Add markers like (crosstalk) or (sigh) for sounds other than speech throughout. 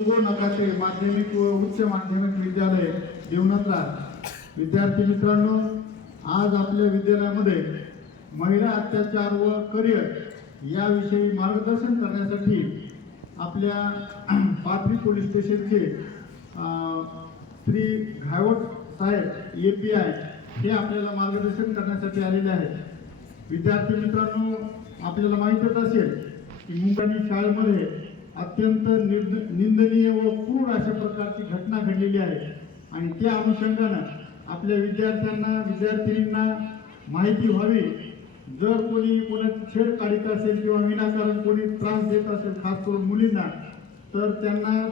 नकाशे माध्यमिक व उच्च माध्यमिक विद्यालय देवनाथला विद्यार्थी मित्रांनो आज आपल्या विद्यालयामध्ये महिला अत्याचार व करिअर याविषयी मार्गदर्शन करण्यासाठी आपल्या (clears throat) पाथरी पोलीस स्टेशनचे श्री घायवट साहेब ए पी आय हे आपल्याला मार्गदर्शन करण्यासाठी आलेले आहेत. विद्यार्थी मित्रांनो आपल्याला माहीतच असेल की मुंबई शाळेमध्ये अत्यंत निर्द- निंदनीय व क्रूर अशा प्रकारची घटना घडलेली आहे. आणि त्या अनुषंगानं आपल्या विद्यार्थ्यांना विद्यार्थिनींना माहिती व्हावी. जर कोणी कोणाची छेड काढीत असेल किंवा विनाकारण कोणी त्रास देत असेल खास करून मुलींना तर त्यांना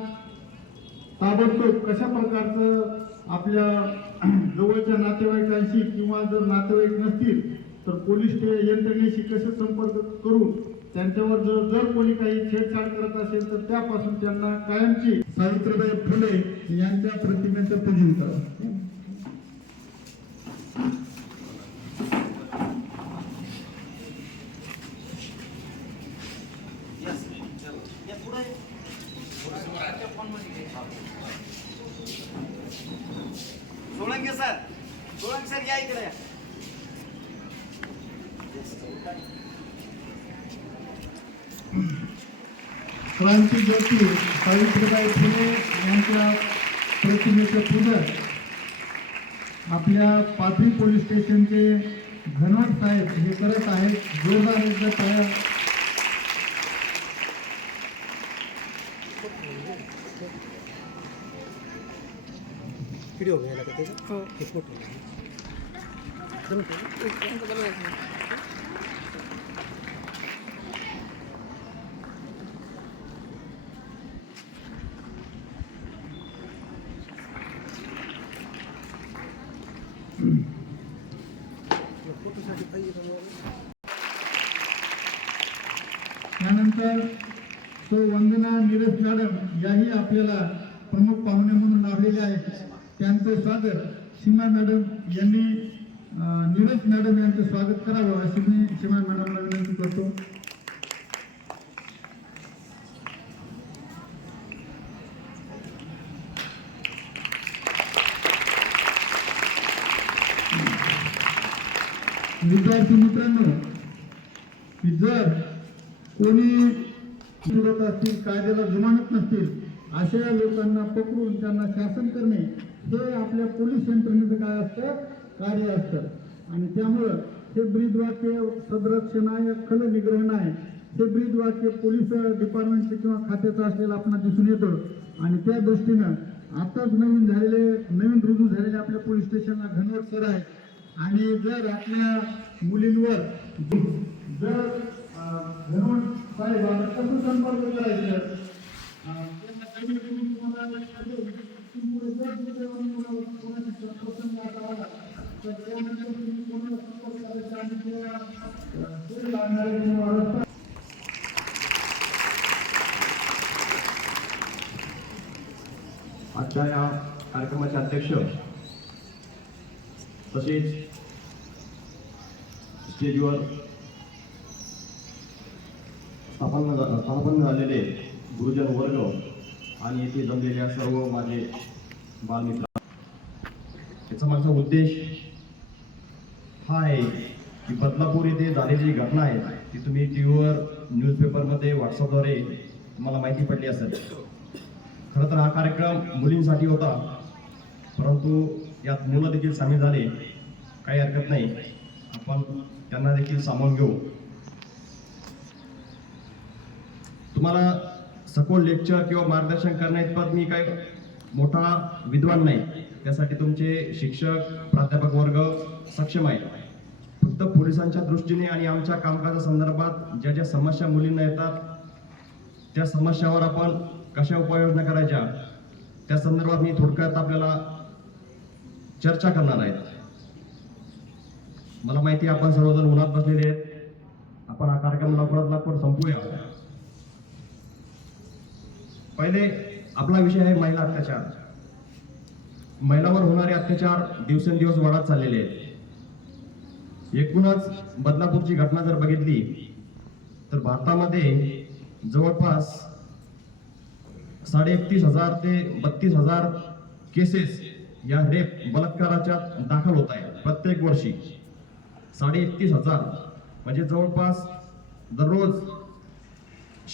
ताबडतोब कशा प्रकारचं आपल्या (clears throat) जवळच्या नातेवाईकांशी किंवा जर नातेवाईक नसतील तर पोलीस यंत्रणेशी कसे संपर्क करून त्यांच्यावर जर जर कोणी काही छेडछाड करत असेल तर त्यापासून त्यांना कायमची सावित्रीबाई फुले यांच्या प्रतिमेचं पूजन करा सोळंके सर सोळंके सर या इकडे क्रांती ज्योती सावित्रीबाई फुले यांच्या प्रतिमेचं पूजन. आपल्या पाथरी पोलीस स्टेशनचे घनवट साहेब हे करत आहेत. जोरदार एकदा टाळ्या व्हिडिओ घ्यायला का त्याचा? हो हे फोटो फोटोसाठी पाहिजे त्यानंतर सो वंदना नीरज मॅडम याही आपल्याला प्रमुख पाहुणे म्हणून लाभलेले आहेत. त्यांचं स्वागत सीमा मॅडम यांनी अं, नीरज मॅडम यांचं स्वागत करावं अशी मी सीमा मॅडमला विनंती करतो. विद्यार्थी मित्रांनो जर कोणी असतील कायद्याला जुमानत नसतील अशा लोकांना पकडून त्यांना शासन करणे हे आपल्या पोलीस यंत्रणेचं काय असतं? कार्य असतं. आणि त्यामुळं हे ब्रीदवाक्य सदरक्षणाय खल निग्रहण आहे हे ब्रीदवाक्य पोलीस डिपार्टमेंटचे किंवा खात्याचं असलेलं आपल्याला दिसून येतं. आणि त्या दृष्टीनं आताच नवीन झालेले नवीन रुजू झालेले आपल्या पोलीस स्टेशनला घनवट सर आहे आणि जर आपल्या मुलींवर जर अं, धनुष साहेब आता कसं संपर्क करायचं? आता आजच्या या कार्यक्रमाचे अध्यक्ष तसेच स्टेजवर स्थापन स्थापन झालेले गुरुजन वर्ग आणि येथे जमलेल्या सर्व माझे बालमित्र. याचा माझा उद्देश हा आहे की बदलापूर येथे झालेली जी घटना आहे ती तुम्ही टी व्हीवर न्यूजपेपरमध्ये व्हॉट्सअपद्वारे तुम्हाला माहिती पडली असेल. खरं तर हा कार्यक्रम मुलींसाठी होता परंतु यात मुलं देखील सामील झाले काही हरकत नाही. आपण त्यांना देखील सामावून घेऊ. तुम्हाला सखोल लेक्चर किंवा मार्गदर्शन करण्याइतपत मी काही मोठा विद्वान नाही. त्यासाठी तुमचे शिक्षक प्राध्यापक वर्ग सक्षम आहे फक्त पोलिसांच्या दृष्टीने आणि आमच्या कामकाजा संदर्भात ज्या ज्या समस्या मुलींना येतात त्या समस्यावर आपण कशा उपाययोजना करायच्या त्या संदर्भात मी थोडक्यात आपल्याला चर्चा करणार आहेत मला माहिती आहे आपण सर्वजण उन्हात बसलेले आहेत. आपण हा कार्यक्रम लवकरात लवकर संपूया. पहिले आपला विषय आहे महिला अत्याचार. महिलांवर होणारे अत्याचार दिवसेंदिवस वाढत चाललेले आहेत. एकूणच बदलापूरची घटना जर बघितली तर भारतामध्ये जवळपास साडे एकतीस हजार ते बत्तीस हजार केसेस या रेप बलात्काराच्या दाखल होत आहेत प्रत्येक वर्षी. साडे एकतीस हजार म्हणजे जवळपास दररोज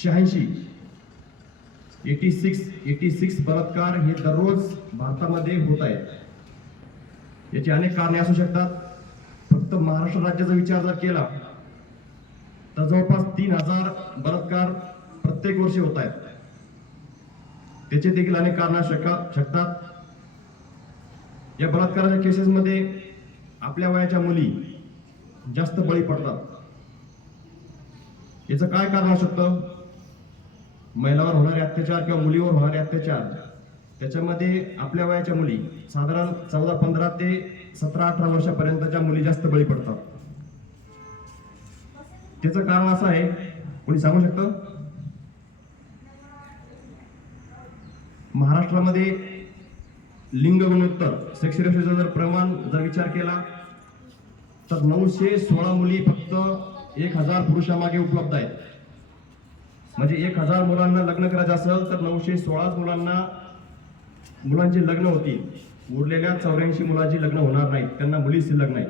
शहाऐंशी एटी सिक्स एटी सिक्स बलात्कार हे दररोज भारतामध्ये होत आहेत. याची अनेक कारणे असू शकतात. फक्त महाराष्ट्र राज्याचा विचार जर केला तर जवळपास तीन हजार बलात्कार प्रत्येक वर्षी होत आहेत. त्याचे देखील अनेक कारण असू शका- शकतात. या बलात्काराच्या केसेसमध्ये आपल्या वयाच्या मुली जास्त बळी पडतात. याचं काय कारण असू शकतं? महिलावर होणारे अत्याचार किंवा मुलीवर होणारे अत्याचार त्याच्यामध्ये आपल्या वयाच्या मुली साधारण चौदा पंधरा ते सतरा अठरा वर्षापर्यंतच्या मुली जास्त बळी पडतात. त्याचं कारण असं आहे कोणी सांगू शकतं? महाराष्ट्रामध्ये लिंग गुणोत्तर सेक्स रेशोचा जर प्रमाण जर विचार केला तर नऊशे सोळा मुली फक्त एक हजार पुरुषामागे उपलब्ध आहेत. म्हणजे एक हजार मुलांना लग्न करायचं असेल तर नऊशे सोळाच मुलांना मुलांची लग्न होतील. उरलेल्या चौऱ्याऐंशी मुलांची लग्न होणार नाहीत. त्यांना मुलीच लग्न नाही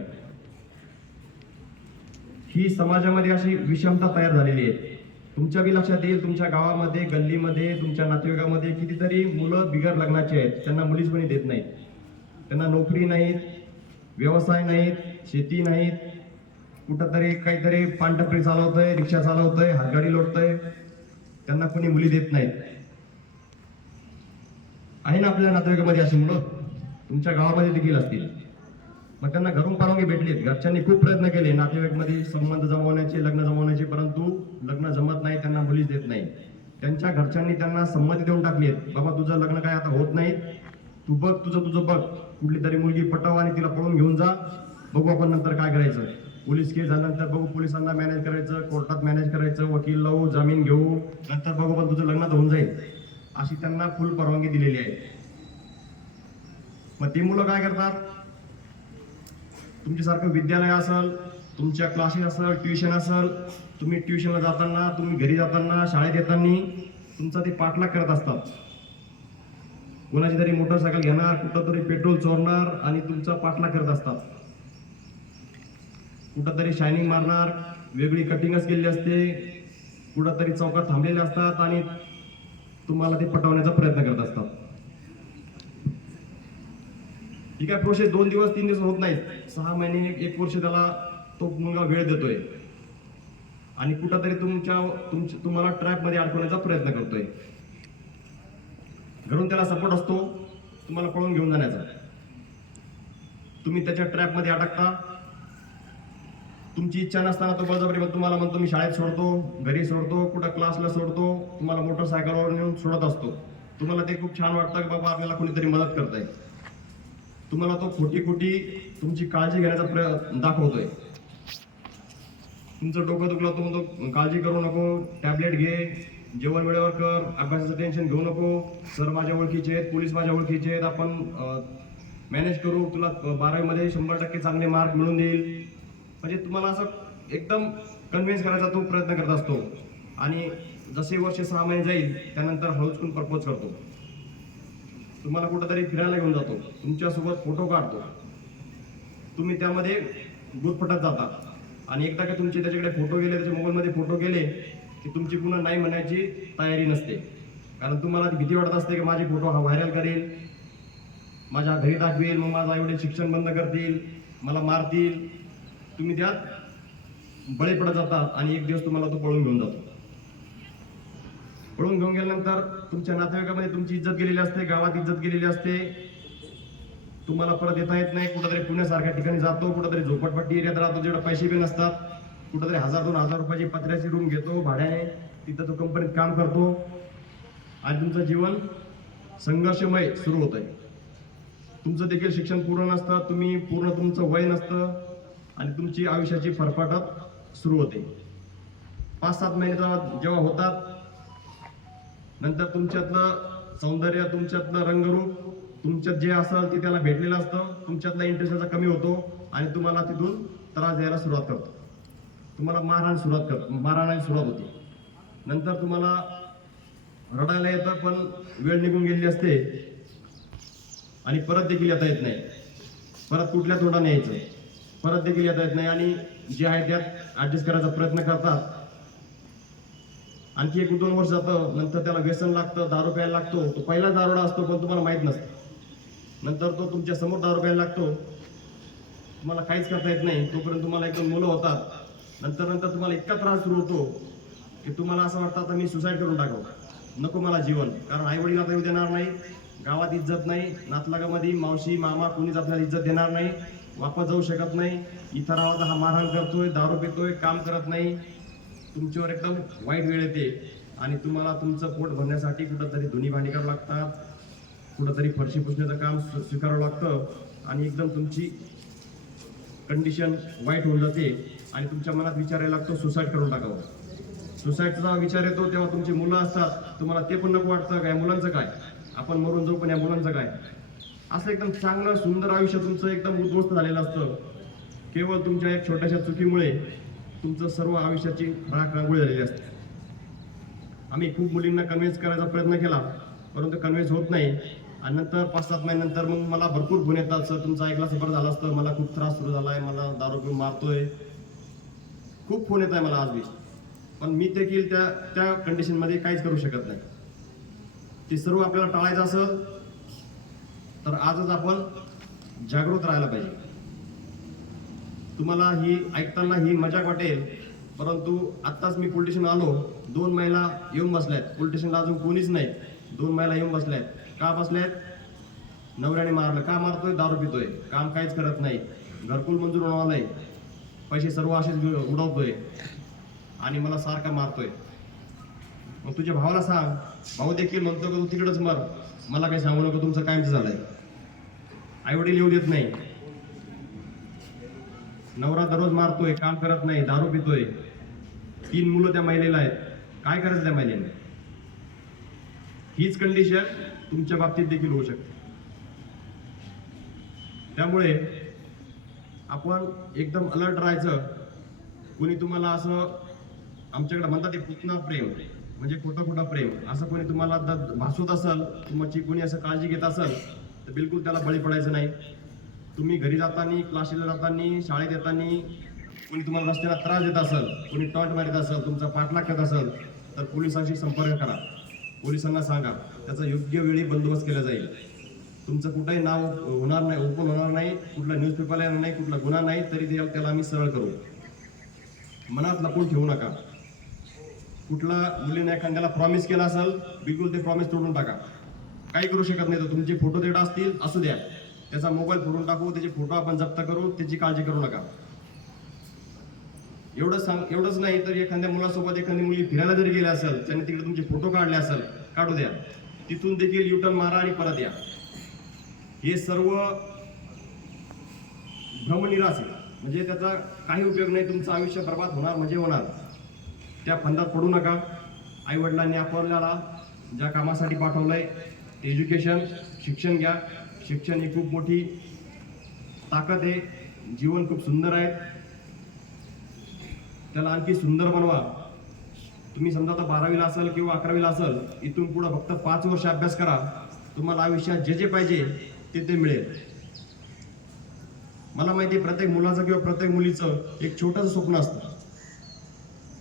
ही समाजामध्ये अशी विषमता तयार झालेली आहे. तुमच्या बी लक्षात येईल तुमच्या गावामध्ये गल्लीमध्ये तुमच्या नातेवाईकामध्ये कितीतरी मुलं बिगर लग्नाची आहेत. त्यांना मुलीच कोणी देत नाहीत. त्यांना नोकरी नाहीत व्यवसाय नाहीत शेती नाहीत. कुठंतरी काहीतरी पानटपरी चालवतंय रिक्षा चालवतंय हातगाडी लोटतंय. त्यांना कोणी मुली देत नाहीत. आहे ना आपल्या नातेवाईकामध्ये अशी मुलं? तुमच्या गावामध्ये देखील असतील. मग त्यांना घरून परवानगी भेटलीत घरच्यांनी खूप प्रयत्न केले. नातेवाईकमध्ये संबंध जमवण्याचे लग्न जमवण्याचे परंतु लग्न जमत नाही त्यांना मुलीच देत नाही. त्यांच्या घरच्यांनी त्यांना संमती देऊन टाकली बाबा तुझं लग्न काय आता होत नाही तू बघ तुझं तुझं बघ. कुठली तरी मुलगी पटव आणि तिला पळून घेऊन जा. बघू आपण नंतर काय करायचं. पोलीस केस झाल्यानंतर बघू पोलिसांना मॅनेज करायचं कोर्टात मॅनेज करायचं वकील लावू जामीन घेऊ नंतर बघू पण तुझं लग्नात होऊन जाईल. अशी त्यांना फुल परवानगी दिलेली आहे. मग ती मुलं काय करतात? तुमच्यासारखं विद्यालय असेल तुमच्या क्लासेस असेल ट्युशन असेल तुम्ही ट्युशनला जाताना तुम्ही घरी जाताना शाळेत येताना तुमचा ते पाठलाग करत असतात. कोणाची तरी मोटरसायकल घेणार कुठं तरी पेट्रोल चोरणार आणि तुमचा पाठलाग करत असतात. कुठंतरी शायनिंग मारणार. वेगळी कटिंगच केलेली असते. कुठंतरी चौकात थांबलेले असतात आणि तुम्हाला ते पटवण्याचा प्रयत्न करत असतात. ही काय प्रोसेस दोन दिवस तीन दिवस होत नाहीत. सहा महिने एक वर्ष त्याला तो मुलगा वेळ देतोय. आणि कुठंतरी तुमच्या तुमच्या तुम्हाला ट्रॅपमध्ये अडकवण्याचा प्रयत्न करतोय. घरून त्याला सपोर्ट असतो. तुम्हाला पळून घेऊन जाण्याचा. तुम्ही त्याच्या ट्रॅपमध्ये अडकता. तुमची इच्छा नसताना तो बळजबरी तुम्हाला म्हणतो मी शाळेत सोडतो घरी सोडतो कुठं क्लासला सोडतो तुम्हाला मोटरसायकलवर नेऊन सोडत असतो. तुम्हाला ते खूप छान वाटतं की बाबा आपल्याला कोणीतरी मदत करताय. तुम्हाला तो खोटी खोटी तुमची काळजी घेण्याचा प्रयत्न दाखवतोय. तुमचं डोकं दुखलं तो म्हणतो काळजी करू नको टॅबलेट घे जेवण वेळेवर कर अभ्यासाचं टेन्शन घेऊ नको सर माझ्या ओळखीचे आहेत पोलीस माझ्या ओळखीचे आहेत आपण मॅनेज करू तुला बारावीमध्ये शंभर टक्के चांगले मार्क मिळून देईल. म्हणजे तुम्हाला असं एकदम कन्व्हिन्स करायचा तो प्रयत्न करत असतो. आणि जसे वर्ष सहा महिने जाईल त्यानंतर हळूचकून प्रपोज करतो. तुम्हाला कुठंतरी फिरायला घेऊन जातो. तुमच्यासोबत फोटो काढतो. तुम्ही त्यामध्ये गुरफटत जाता. आणि एकदा का तुमचे त्याच्याकडे फोटो गेले त्याच्या मोबाईलमध्ये फोटो गेले की तुमची पुन्हा नाही म्हणायची तयारी नसते. कारण तुम्हाला भीती वाटत असते की माझे फोटो हा व्हायरल करेल. माझ्या घरी दाखवेल मग माझं आईवडील शिक्षण बंद करतील मला मारतील. तुम्ही त्यात बळी पडत जाता आणि एक दिवस तुम्हाला तो पळून घेऊन जातो. पळून घेऊन गेल्यानंतर तुमच्या नातेवाईकामध्ये तुमची इज्जत गेलेली असते गावात इज्जत गेलेली असते. तुम्हाला परत येता येत नाही कुठंतरी पुण्यासारख्या ठिकाणी जातो कुठंतरी झोपटपट्टी एरियात राहतो जेवढे पैसे बी नसतात कुठंतरी हजार दोन हजार रुपयाची पत्र्याची रूम घेतो भाड्याने. तिथं तो कंपनीत काम करतो. आणि तुमचं जीवन संघर्षमय सुरू होत आहे तुमचं देखील शिक्षण पूर्ण नसतं तुम्ही पूर्ण तुमचं वय नसतं. आणि तुमची आयुष्याची फरफाटत सुरू होते. पाच सात महिने जेव्हा होतात नंतर तुमच्यातलं सौंदर्य तुमच्यातलं रंगरूप तुमच्यात जे असाल ते त्याला भेटलेलं असतं तुमच्यातला इंटरेस्ट त्याचा कमी होतो आणि तुम्हाला तिथून त्रास द्यायला सुरुवात करतो. तुम्हाला मारहाण सुरुवात कर मारहाणाला सुरुवात होते. नंतर तुम्हाला रडायला येतं पण वेळ निघून गेलेली असते. आणि परत देखील येता येत नाही. परत कुठल्या तोंडाने यायचं? परत देखील येता येत नाही आणि जे आहे त्यात ऍडजस्ट करायचा प्रयत्न करतात. आणखी एक दोन वर्ष जातं नंतर त्याला व्यसन लागतं दारू प्यायला लागतो. तो पहिला दारोडा असतो पण तुम्हाला माहीत नसतं. नंतर तो तुमच्यासमोर दारू प्यायला लागतो. तुम्हाला काहीच करता येत नाही. तोपर्यंत तुम्हाला एकदम मुलं होतात. नंतर नंतर तुम्हाला इतका त्रास सुरू होतो की तुम्हाला असं वाटतं आता मी सुसाईड करून टाकावं. नको मला जीवन. कारण आई वडील आता येऊ देणार नाही. गावात इज्जत नाही. नातलागामध्ये मावशी मामा कोणीच आपल्याला इज्जत देणार नाही. वापस जाऊ शकत नाही. इतर आवाज हा मारहाण करतोय दारू पितोय काम करत नाही. तुमच्यावर एकदम वाईट वेळ येते. आणि तुम्हाला तुमचं पोट भरण्यासाठी कुठंतरी धुनी भांडी करावं लागतात. कुठंतरी फरशी पुसण्याचं काम स्वीकारावं लागतं. आणि एकदम तुमची कंडिशन वाईट होऊन जाते. आणि तुमच्या मनात विचार यायला लागतो सुसाईड करून टाकावं. सुसाईडचा विचार येतो तेव्हा तुमची मुलं असतात. तुम्हाला ते पण नको वाटतं काय मुलांचं काय? आपण मरून जाऊ पण या मुलांचं काय? असं एकदम चांगलं सुंदर आयुष्य तुमचं एकदम उद्ध्वस्त झालेलं असतं. केवळ तुमच्या एक छोट्याशा चुकीमुळे तुमचं सर्व आयुष्याची राखरांगोळी झालेली असते. आम्ही खूप मुलींना कन्व्हिन्स करायचा प्रयत्न केला परंतु कन्व्हिन्स होत नाही. आणि नंतर पाच सात महिन्यानंतर मग मला भरपूर फोन येतात सर तुमचा ऐकला सफर झाला असतं. मला खूप त्रास सुरू झाला आहे मला दारू पिऊन मारतोय. खूप फोन येत आहे मला आज बी. पण मी देखील त्या त्या कंडिशनमध्ये काहीच करू शकत नाही. ते सर्व आपल्याला टाळायचं असं तर आजच आपण जागृत राहायला पाहिजे. तुम्हाला ही ऐकताना ही मजाक वाटेल परंतु आत्ताच मी पोलिटिशन आलो दोन महिला येऊन बसल्यात. पोलिटिशनला अजून कोणीच नाही. दोन महिला येऊन बसल्यात. का बसल्यात? नवऱ्याने मारलं. का मारतोय? दारू पितोय. काम काहीच करत नाही. घरकुल मंजूर होणार नाही. पैसे सर्व असेच उडवतोय. आणि मला सारखा मारतोय. मग तुझ्या भावाला सांग. भाऊ देखील म्हणतो का तू तिकडंच मर. मला काही सांगू नको. तुमचं कायमचं झालंय. आई वडील येऊ देत नाही. नवरा दररोज मारतोय काम करत नाही दारू पितोय. तीन मुलं त्या महिलेला आहेत. काय करायचं त्या महिलेने हीच कंडिशन तुमच्या बाबतीत देखील होऊ शकते. त्यामुळे आपण एकदम अलर्ट राहायचं. कोणी तुम्हाला असं आमच्याकडे म्हणतात ते पुतना प्रेम म्हणजे खोटं खोटं प्रेम. असं कोणी तुम्हाला द- भासवत असेल तुमची कोणी असं काळजी घेत असेल तर बिलकुल त्याला बळी पडायचं नाही. तुम्ही घरी जाताना क्लासला जाताना शाळेत येताना कोणी तुम्हाला रस्त्याला त्रास देत असेल कोणी टॉट मारित असेल तुमचा पाठलाग करत असेल तर पोलिसांशी संपर्क करा. पोलिसांना सांगा त्याचा योग्य वेळी बंदोबस्त केला जाईल. तुमचं कुठंही नाव होणार नाही ओपन होणार नाही कुठला न्यूजपेपरला येणार नाही कुठला गुन्हा नाही तरी ते- त्याला आम्ही सरळ करू. मनात लपून ठेवू नका. कुठला मुलीने एखाद्याला प्रॉमिस केला असेल बिलकुल ते प्रॉमिस तोडून टाका. काही करू शकत नाही तर तुमचे फोटो देत असतील असू द्या. त्याचा मोबाईल फोडून टाकू त्याचे फोटो आपण जप्त करू त्याची काळजी करू नका. एवढं सांग एवढंच नाही तर एखाद्या मुलासोबत एखादी मुली फिरायला जरी गेली असेल त्याने तिकडे तुमचे फोटो काढले असेल काढू द्या. तिथून देखील युटर्न मारा आणि परत या. हे सर्व भ्रमनिराश आहे म्हणजे त्याचा काही उपयोग नाही तुमचं आयुष्य बर्बाद होणार म्हणजे होणार. त्या फंदात पडू नका. आई वडिलांनी आपल्याला ज्या कामासाठी पाठवलंय एज्युकेशन शिक्षण घ्या. शिक्षण ही खूप मोठी ताकद आहे. जीवन खूप सुंदर आहे. त्याला आणखी सुंदर बनवा. तुम्ही समजा आता बारावीला असाल किंवा अकरावीला असाल इथून पुढं फक्त पाच वर्ष अभ्यास करा. तुम्हाला आयुष्यात जे जे पाहिजे ते ते मिळेल. मला माहिती आहे प्रत्येक मुलाचं किंवा प्रत्येक मुलीचं एक छोटंसं स्वप्न असतं.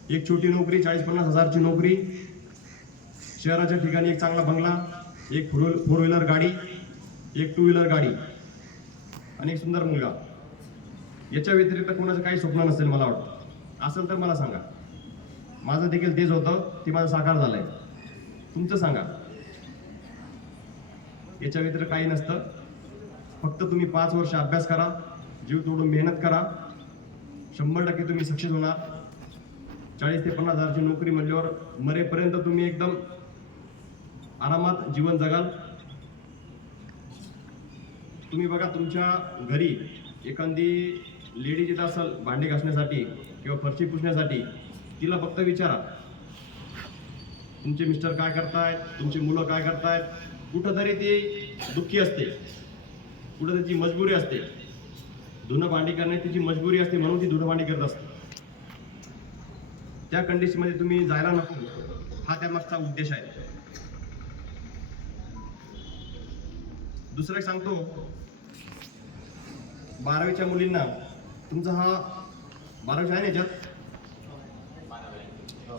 एक छोटी नोकरी चाळीस पन्नास हजारची नोकरी. शहराच्या ठिकाणी एक चांगला बंगला. एक फोर फोर व्हीलर गाडी एक टू व्हीलर गाडी आणि एक सुंदर मुलगा. याच्या व्यतिरिक्त कोणाचं काही स्वप्न नसेल मला वाटतं. असेल तर मला सांगा. माझं देखील तेच होतं ते माझं साकार झालंय. तुमचं सांगा. याच्या व्यतिरिक्त काही नसतं. फक्त तुम्ही पाच वर्ष अभ्यास करा जीव तोडून मेहनत करा. शंभर टक्के तुम्ही सक्सेस होणार. चाळीस ते पन्नास हजारची नोकरी म्हणल्यावर मरेपर्यंत तुम्ही एकदम आरामात जीवन जगाल. तुम्ही बघा तुमच्या घरी एखादी लेडीज येत असाल भांडी घासण्यासाठी किंवा फरशी पुसण्यासाठी तिला फक्त विचारा तुमचे मिस्टर काय करतायत तुमची मुलं काय करतायत? कुठंतरी ती दुःखी असते. कुठं त्याची मजबुरी असते. धुणं भांडी करण्याची तिची मजबुरी असते म्हणून ती धुणं भांडी करत असते. त्या कंडिशनमध्ये तुम्ही जायला नको. हा त्यामागचा उद्देश आहे. दुसरं एक सांगतो. बारावीच्या मुलींना तुमचा हा बारावीच्या आहे ना याच्यात?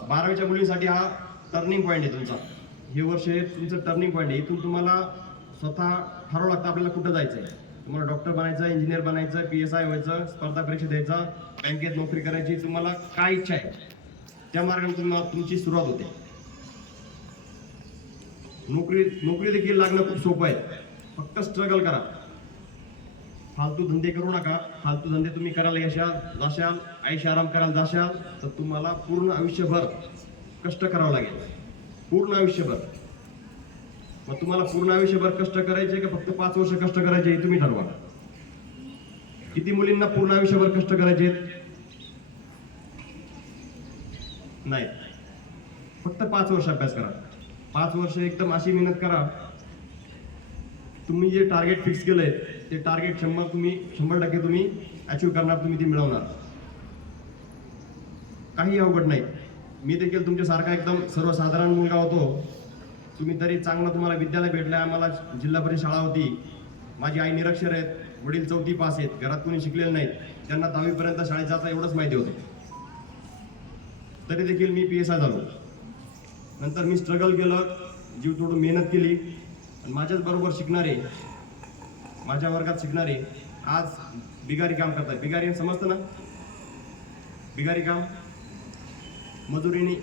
बारावीच्या मुलींसाठी हा टर्निंग पॉईंट आहे तुमचा. हे वर्ष हे तुमचं टर्निंग पॉईंट आहे. इथून तुम्हाला स्वतः ठरवावं लागतं आपल्याला कुठं जायचं आहे तुम्हाला डॉक्टर बनायचं इंजिनियर बनायचं पी एस आय व्हायचं स्पर्धा परीक्षा द्यायचा बँकेत नोकरी करायची तुम्हाला काय इच्छा आहे? त्या मार्गाने तुम्हाला तुमची सुरुवात होते. नोकरी नोकरी देखील लागणं खूप सोपं आहे. फक्त स्ट्रगल करा. फालतू धंदे करू नका. फालतू धंदे तुम्ही करायला यशाल जाशाल आयुष्य आराम करायला जाशाल तर तुम्हाला पूर्ण आयुष्यभर कष्ट करावं लागेल. पूर्ण आयुष्यभर. मग तुम्हाला पूर्ण आयुष्यभर कष्ट करायचे का फक्त पाच वर्ष कष्ट करायचे हे तुम्ही ठरवा. किती मुलींना पूर्ण आयुष्यभर कष्ट करायचे? नाही. फक्त पाच वर्ष अभ्यास करा. पाच वर्ष एकदम अशी मेहनत करा तुम्ही जे टार्गेट फिक्स केलंय ते टार्गेट शंभर तुम्ही शंभर टक्के तुम्ही अचीव करणार तुम्ही ते मिळवणार. काही अवघड नाही. मी देखील तुमच्यासारखा एकदम सर्वसाधारण मुलगा होतो. तुम्ही तरी चांगलं तुम्हाला विद्यालय भेटलं आम्हाला जिल्हा परिषद शाळा होती. माझी आई निरक्षर आहेत वडील चौथी पास आहेत घरात कोणी शिकलेले नाहीत. त्यांना दहावीपर्यंत शाळेत जाता एवढंच माहिती होतं. तरी देखील मी पी एस आय झालो. नंतर मी स्ट्रगल केलं जीव तोडून मेहनत केली. आणि माझ्याच बरोबर शिकणारे माझ्या वर्गात शिकणारे आज बिगारी काम करतात बिगारी समजतं ना? बिगारी काम? मजुरीने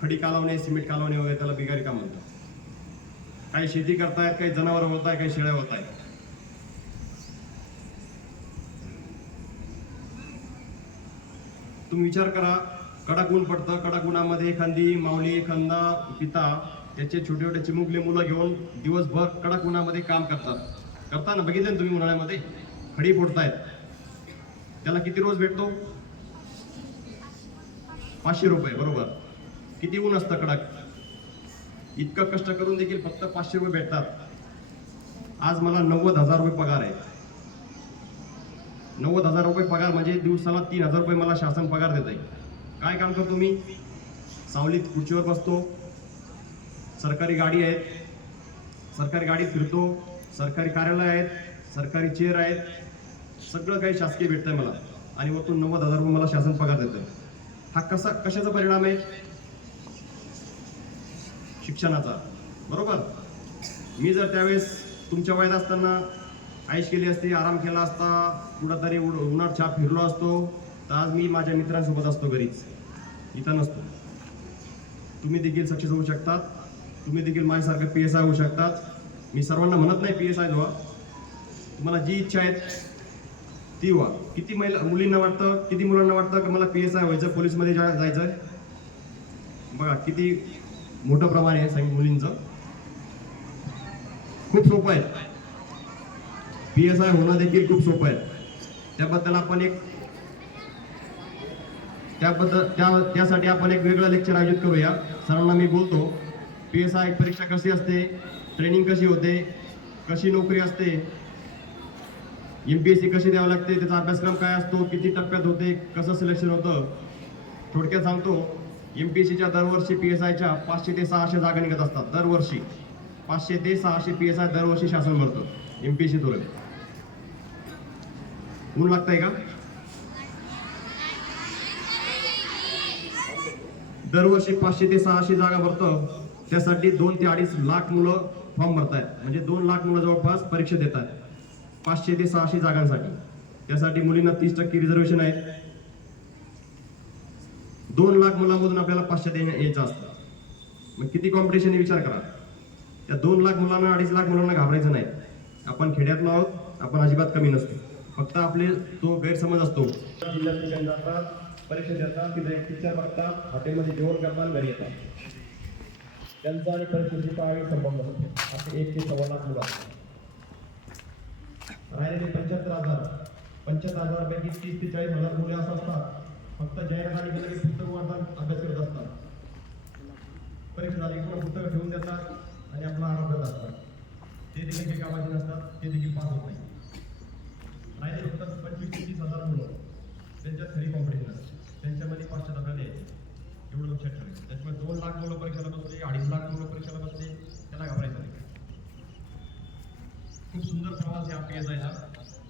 खडी कालवणे सिमेंट कालवणे वगैरे त्याला बिगारी काम म्हणतात. काही शेती करतायत काही जनावर होत आहे काही शेळ्या होत आहेत तुम्ही विचार करा कडक ऊन पडतं कडक उन्हामध्ये एखादी माऊली एखादा पिता त्याचे छोटे छोटे चिमुकले मुलं घेऊन दिवसभर कडक उन्हामध्ये काम करतात. करताना बघितलं ना तुम्ही उन्हाळ्यामध्ये? खडी फोडतायत. त्याला किती रोज भेटतो? पाचशे रुपये बरोबर. किती ऊन असतं कडक? इतकं कष्ट करून देखील फक्त पाचशे रुपये भेटतात. आज मला नव्वद हजार रुपये पगार आहे. नव्वद हजार रुपये पगार म्हणजे दिवसाला तीन हजार रुपये मला शासन पगार देत आहे काय काम करतो मी? सावलीत खुर्चीवर बसतो. सरकारी गाडी आहेत. सरकारी गाडीत फिरतो. सरकारी कार्यालय आहेत. सरकारी चेअर आहेत. सगळं काही शासकीय भेटतंय मला. आणि वरतून नव्वद हजार रुपये मला शासन पगार देतं हा कसा कशाचा परिणाम आहे? शिक्षणाचा. बरोबर? मी जर त्यावेळेस तुमच्या वयात असताना आईश केली असती आराम केला असता कुठंतरी उड- उन्हाळ छाप फिरलो असतो तर आज मी माझ्या मित्रांसोबत असतो घरीच. इथं नसतो. तुम्ही देखील सक्सेस होऊ शकतात. तुम्ही देखील माझ्यासारखं पी एस आय होऊ शकतात. मी सर्वांना म्हणत नाही पी एस आय व्हा तुम्हाला जी इच्छा आहे ती व्हा. किती महिला मुलींना वाटतं किती मुलांना वाटतं की मला पी एस आय व्हायचं पोलीसमध्ये जा जायचं आहे बघा किती मोठं प्रमाण आहे सांग मुलींचं. खूप सोपं आहे. पी एस आय होणं देखील खूप सोपं आहे. त्याबद्दल आपण एक त्याबद्दल त्या त्यासाठी आपण एक वेगळं लेक्चर आयोजित करूया. सरांना मी बोलतो. पी एस आय परीक्षा कशी असते? ट्रेनिंग कशी होते? कशी नोकरी असते? एम पी एस सी कशी द्यावं लागते? त्याचा अभ्यासक्रम काय असतो? किती टप्प्यात होते? कसं सिलेक्शन होतं? थोडक्यात सांगतो. एम पी एस सीच्या दरवर्षी पी एस आयच्या पाचशे ते सहाशे जागा निघत असतात. दरवर्षी. पाचशे ते सहाशे पी एस आय दरवर्षी शासन भरतं. एम पी एस सी धोरण. ऊन लागतंय का? दरवर्षी पाचशे ते सहाशे जागा भरतं. त्यासाठी दोन ते अडीच लाख मुलं फॉर्म भरतायत. म्हणजे दोन लाख मुलं जवळपास परीक्षा देतात. पाचशे ते सहाशे जागांसाठी. त्यासाठी मुलींना तीस टक्के रिझर्वेशन आहे दोन लाख मुलांमधून आपल्याला पाचशे दे यायचं असतं. मग किती कॉम्पिटिशन विचार करा. त्या दोन लाख मुलांना अडीच लाख मुलांना घाबरायचं नाही. आपण खेड्यातलो आहोत आपण अजिबात कमी नसतो. फक्त आपले तो गैरसमज असतो. जिल्ह्यात जातात परीक्षा देतात तिथे पिक्चर बघतात हॉटेलमध्ये जेवण करतात घरी येतात. त्यांचा आणि परीक्षेची काही संबंध नसतो असे एक ते सव्वा लाख मुलं असतात राहिलेले पंच्याहत्तर हजार. पंच्याहत्तर हजारपैकी तीस ते चाळीस हजार मुले असं असतात. फक्त जाहीर झाली गेलं की पुस्तक वाचतात अभ्यास करत असतात. परीक्षा झाली की पुस्तक ठेवून देतात आणि आपला आराम करत असतात ते देखील काही कामाचे नसतात ते देखील पास होत नाही राहिले फक्त पंचवीस ते तीस हजार मुलं. त्यांच्यात खरी कॉम्पिटिशन असते त्यांच्यामध्ये पाचशे टक्के एवढं लक्षात ठेवायचं त्याच्यामुळे दोन लाख मुलं परीक्षा परीक्षेला बसले त्याला घाबरायचं नाही. खूप सुंदर प्रवास या पी एस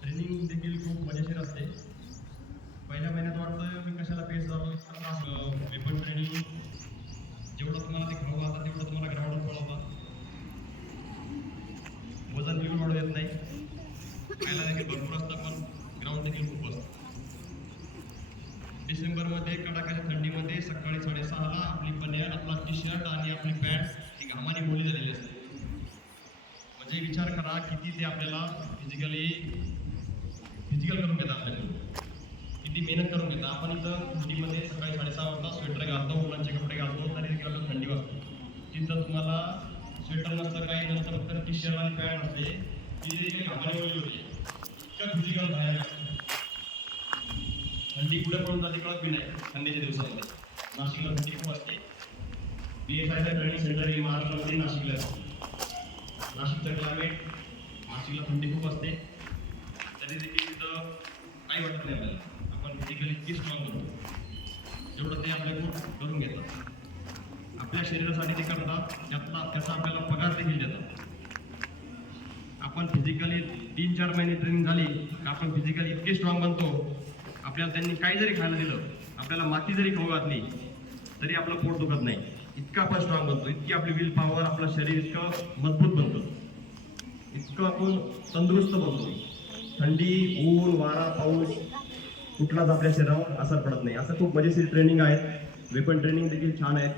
ट्रेनिंग देखील खूप मजेशीर असते. पहिल्या महिन्यात वाटतं मी कशाला पेज एस झालो वेपन ट्रेनिंग जेवढं तुम्हाला ते खाऊ आता तेवढं तुम्हाला ग्राउंडवर पळवता वजन बिघड वाढू येत नाही. खायला देखील भरपूर असतं पण ग्राउंड देखील खूप असतं. डिसेंबरमध्ये कडाक्याच्या थंडीमध्ये सकाळी साडेसहाला आपली बनियान आपला टी शर्ट आणि आपली पॅन्ट ती घामाने बोली झालेली असते. म्हणजे विचार करा किती ते आपल्याला फिजिकली फिजिकल करून घेतात आपल्याला. किती मेहनत करून घेतात. आपण इथं थंडीमध्ये सकाळी साडेसहा वाजता स्वेटर घालतो मुलांचे कपडे घालतो तरी देखील आपल्याला थंडी वाजते. तिथं तुम्हाला स्वेटर नसतं काही नसतं फक्त टी शर्ट आणि पॅन्ट असते. ती देखील घामाने बोलली होती. इतकं फिजिकल बाहेर थंडी कुठे पडून जाते कळत बी नाही थंडीच्या दिवसामध्ये. नाशिकला थंडी खूप असते. बी एस ट्रेनिंग सेंटर हे महाराष्ट्रामध्ये नाशिकला आहे नाशिकचं क्लायमेट नाशिकला थंडी खूप असते. तरी देखील तिथं काही वाटत नाही आपल्याला. आपण फिजिकली इतकी स्ट्रॉंग करतो जेवढं ते आपल्याकडून करून घेतात. आपल्या शरीरासाठी ते करतात त्यातला त्याचा आपल्याला पगार देखील देतात. आपण फिजिकली तीन चार महिने ट्रेनिंग झाली का आपण फिजिकली इतके स्ट्रॉंग बनतो. आपल्याला त्यांनी काही जरी खायला दिलं आपल्याला माती जरी खाऊ घातली तरी आपलं पोट दुखत नाही. इतका आपण स्ट्रॉंग बनतो इतकी आपली विल पॉवर आपलं शरीर इतकं मजबूत बनतो. इतकं आपण तंदुरुस्त बनतो. थंडी ऊन वारा पाऊस कुठलाच आपल्या शरीरावर असर पडत नाही. असं खूप मजेशीर ट्रेनिंग आहेत. वेपन ट्रेनिंग देखील छान आहेत.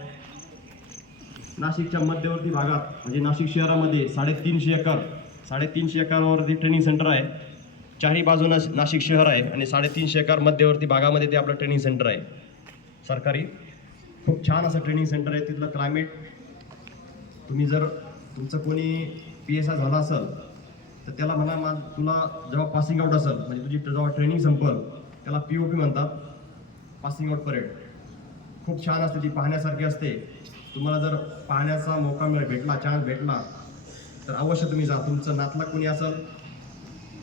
नाशिकच्या मध्यवर्ती भागात म्हणजे नाशिक शहरामध्ये साडेतीनशे एकर साडेतीनशे एकरवरती ट्रेनिंग सेंटर आहे. चारही बाजूला नाशिक शहर आहे आणि साडेतीनशे एकर मध्यवर्ती भागामध्ये ते आपलं ट्रेनिंग सेंटर आहे. सरकारी खूप छान असं ट्रेनिंग सेंटर आहे तिथलं क्लायमेट तुम्ही जर तुमचं कोणी पी एस आय झाला असेल तर त्याला म्हणा मा तुला जेव्हा पासिंग आउट असेल म्हणजे तुझी जेव्हा ट्रेनिंग संपल त्याला पी ओ पी म्हणतात पासिंग आउट परेड खूप छान असते ती पाहण्यासारखी असते. तुम्हाला जर पाहण्याचा मौका मिळेल भेटला चान्स भेटला तर अवश्य तुम्ही जा. तुमचं नातला कोणी असेल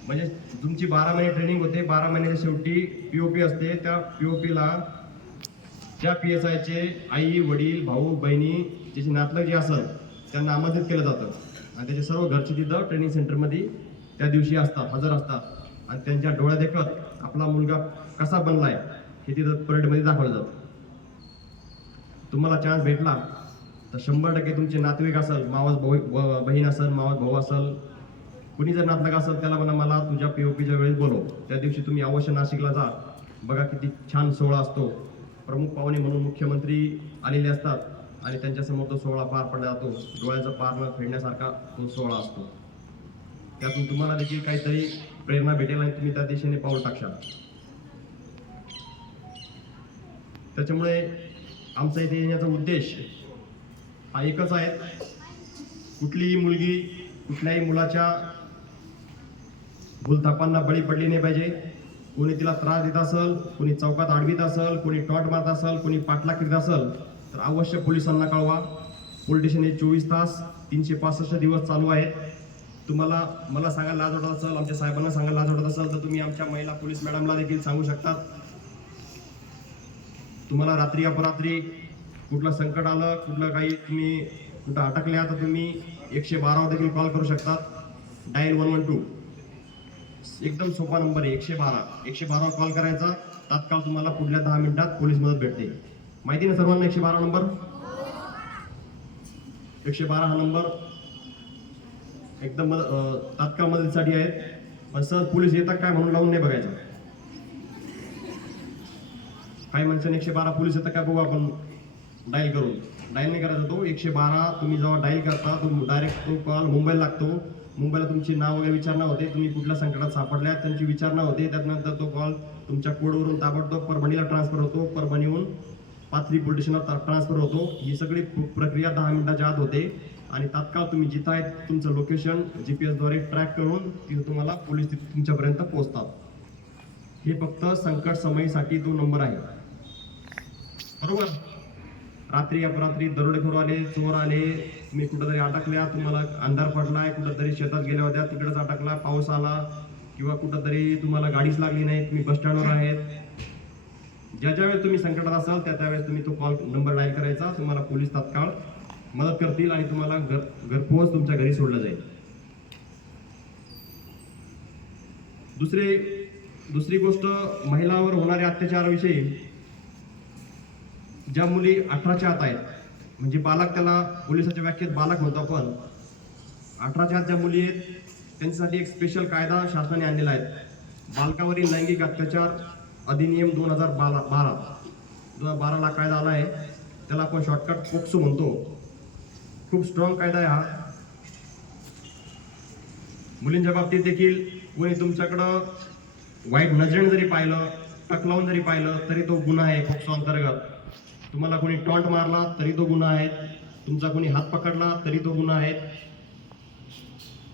म्हणजे तुमची बारा महिने ट्रेनिंग होते बारा महिन्याच्या शेवटी पी ओ पी असते. त्या पी ओ पीला ज्या पी एस आयचे आई वडील भाऊ बहिणी ज्याचे नातलग जे असतात त्यांना आमंत्रित केलं जातं. आणि त्याचे सर्व घरचे तिथं ट्रेनिंग सेंटरमध्ये त्या दिवशी असतात हजर असतात. आणि त्यांच्या डोळ्या देखत आपला मुलगा कसा बनलाय हे तिथं परेडमध्ये दाखवलं जातं. तुम्हाला चान्स भेटला तर शंभर टक्के तुमचे नातेवाईक असेल मावस भाऊ बहीण असेल मावस भाऊ असेल कुणी जर नातलग असेल त्याला म्हणा मला तुझ्या पी ओ पीच्या वेळेस बोलव. त्या दिवशी तुम्ही अवश्य नाशिकला जा. बघा किती छान सोहळा असतो. प्रमुख पाहुणे म्हणून मुख्यमंत्री आलेले असतात आणि त्यांच्यासमोर तो सोहळा पार पडला जातो. डोळ्याचा पार न फेडण्यासारखा तो सोहळा असतो. त्यातून तुम्हाला देखील काहीतरी प्रेरणा भेटेल आणि तुम्ही त्या दिशेने पाऊल टाकशाल. त्याच्यामुळे आमचा इथे येण्याचा उद्देश हा एकच आहे. कुठलीही मुलगी कुठल्याही मुलाच्या भूलथापांना बळी पडली नाही पाहिजे. कोणी तिला त्रास देत असेल कोणी चौकात आडवीत असेल कोणी टॉट मारत असेल कोणी पाठला करीत असेल तर अवश्य पोलिसांना कळवा. पोलीस स्टेशन हे चोवीस तास तीनशे पासष्ट दिवस चालू आहेत. तुम्हाला मला सांगायला लाज वाटत असेल आमच्या साहेबांना सांगायला लाज वाटत असेल तर तुम्ही आमच्या महिला पोलीस मॅडमला देखील सांगू शकतात. तुम्हाला रात्री अपरात्री कुठलं संकट आलं कुठलं काही तुम्ही कुठं अटकल्या तर तुम्ही एकशे बारावर देखील कॉल करू शकतात. Dial one one two. एकदम सोपा नंबर आहे एकशे बारा. एकशे बारावर कॉल करायचा. तात्काळ तुम्हाला पुढल्या दहा मिनिटात पोलीस मदत भेटते. माहिती ना सर्वांना एकशे बारा नंबर? एकशे बारा हा नंबर. एकदम मद- तात्काळ मदतीसाठी आहेत. पण सर पोलीस येतात काय म्हणून लावून नाही बघायचं? काही माणसाने एकशे बारा पोलीस येतात काय बघू आपण. डायल करून. डायल नाही करायचा तो. एकशे बारा तुम्ही जेव्हा डायल करता तो डायरेक्ट तो कॉल मुंबईला लागतो. मुंबईला तुमची नाव वगैरे विचारणा होते तुम्ही कुठल्या संकटात सापडल्या त्यांची विचारणा होते त्यानंतर तो कॉल तुमच्या कोडवरून ताबडतोब परभणीला ट्रान्सफर होतो परभणीहून पाथरी पोलीस स्टेशनला ट्रान्सफर होतो. ही सगळी प्रक्रिया दहा मिनिटाच्या आत होते आणि तात्काळ तुम्ही जिथं आहेत तुमचं लोकेशन जी पी एसद्वारे ट्रॅक करून तिथं तुम्हाला पोलीस तिथं तुमच्यापर्यंत पोहोचतात. हे फक्त संकट समयीसाठी तो नंबर आहे. बरोबर? रात्री अपरात्री दरोडेखोर आले चोर आले मी कुठंतरी अटकल्या तुम्हाला अंधार पडलाय कुठंतरी शेतात गेल्या होत्या तिकडेच अटकला पाऊस आला किंवा कुठंतरी तुम्हाला गाडीच लागली नाही तुम्ही बस स्टँडवर आहेत. ज्या ज्यावेळेस तुम्ही संकटात असाल त्या त्यावेळेस तुम्ही तो कॉल नंबर डायल करायचा तुम्हाला पोलीस तात्काळ मदत करतील आणि तुम्हाला घर घरपोच तुमच्या घरी सोडलं जाईल. दुसरे दुसरी गोष्ट महिलांवर होणाऱ्या अत्याचाराविषयी ज्या मुली अठराच्या आत आहेत म्हणजे बालक त्याला पोलिसाच्या व्याख्येत बालक म्हणतो आपण अठराच्या आत ज्या मुली आहेत त्यांच्यासाठी एक स्पेशल कायदा शासनाने आणलेला आहे. बालकावरील लैंगिक अत्याचार अधिनियम दोन हजार बारा बारा दोन हजार बाराला कायदा आला आहे. त्याला आपण शॉर्टकट पोक्सो म्हणतो. खूप स्ट्रॉंग कायदा आहे हा. मुलींच्या बाबतीत देखील कोणी तुमच्याकडं वाईट नजरेने जरी पाहिलं टकलावून जरी पाहिलं तरी तो गुन्हा आहे पोक्सो अंतर्गत. तुम्हाला कोणी टॉन्ट मारला तरी तो गुन्हा आहे. तुमचा कोणी हात पकडला तरी तो गुन्हा आहे.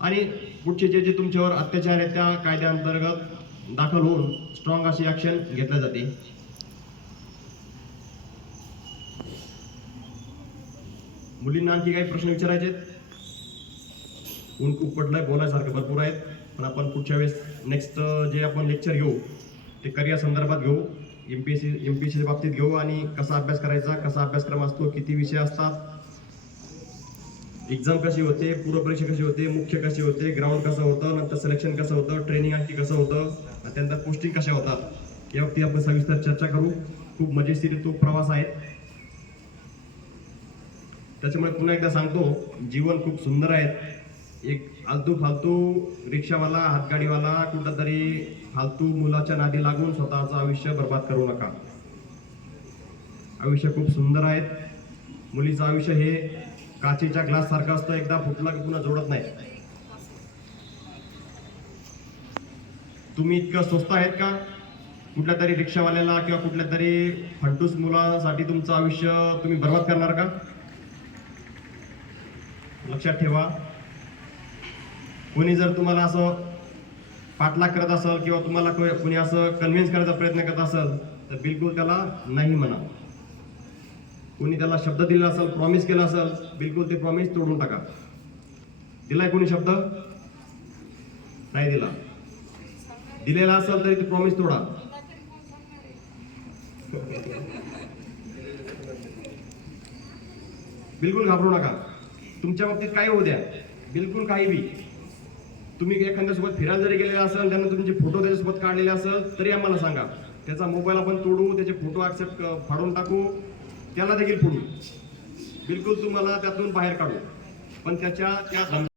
आणि पुढचे जे जे तुमच्यावर अत्याचार आहेत त्या कायद्याअंतर्गत दाखल होऊन स्ट्रॉंग अशी ॲक्शन घेतल्या जाते. मुलींना आणखी काही प्रश्न विचारायचे आहेत? ऊन खूप पडलंय बोलायसारखं भरपूर आहेत. पण आपण पुढच्या वेळेस नेक्स्ट जे आपण लेक्चर घेऊ ते करिअर संदर्भात घेऊ. M P S C M P S सीच्या बाबतीत घेऊ आणि कसा अभ्यास करायचा कसा अभ्यासक्रम असतो किती विषय असतात एक्झाम कशी होते पूर्वपरीक्षा कशी होते मुख्य कशी होते ग्राउंड कसं होतं नंतर सिलेक्शन कसं होतं ट्रेनिंग आणखी कसं होतं त्यानंतर पोस्टिंग कशा होतात यावरती आपण सविस्तर चर्चा करू. खूप मजेशीर तो प्रवास आहे. त्याच्यामुळे पुन्हा एकदा सांगतो जीवन खूप सुंदर आहे. एक फालतू फालतू रिक्षावाला हातगाडीवाला कुठं तरी फालतू मुलाच्या नादी लागून स्वतःचं आयुष्य बर्बाद करू नका. आयुष्य खूप सुंदर आहेत. मुलीचं आयुष्य हे काचेच्या ग्लास सारखं असतं एकदा फुटला की पुन्हा जोडत नाही. तुम्ही इतकं स्वस्त आहेत का? कुठल्या तरी रिक्षावाल्याला किंवा कुठल्या तरी फंटूस मुलासाठी तुमचं आयुष्य तुम्ही बर्बाद करणार का? लक्षात ठेवा. कोणी जर तुम्हाला असं पाठलाग करत असेल किंवा तुम्हाला को- कोणी असं कन्व्हिन्स करायचा प्रयत्न करत असेल तर बिलकुल त्याला नाही म्हणा. कोणी त्याला शब्द दिला असेल प्रॉमिस केला असेल बिलकुल ते प्रॉमिस तोडून टाका. दिलाय कोणी शब्द? नाही दिला. दिलेला असेल तरी ते प्रॉमिस तोडा. बिलकुल घाबरू नका. तुमच्या बाबतीत काय होऊ द्या. बिलकुल काही बी. तुम्ही एखाद्यासोबत फिरायला जरी गेलेला असेल त्यांना तुमचे फोटो त्याच्यासोबत काढलेले असेल तरी आम्हाला सांगा. त्याचा मोबाईल आपण तोडू त्याचे फोटो ॲक्सेप्ट फाडून टाकू त्याला देखील फोडू. बिलकुल तुम्हाला त्यातून बाहेर काढू. पण त्याच्या त्या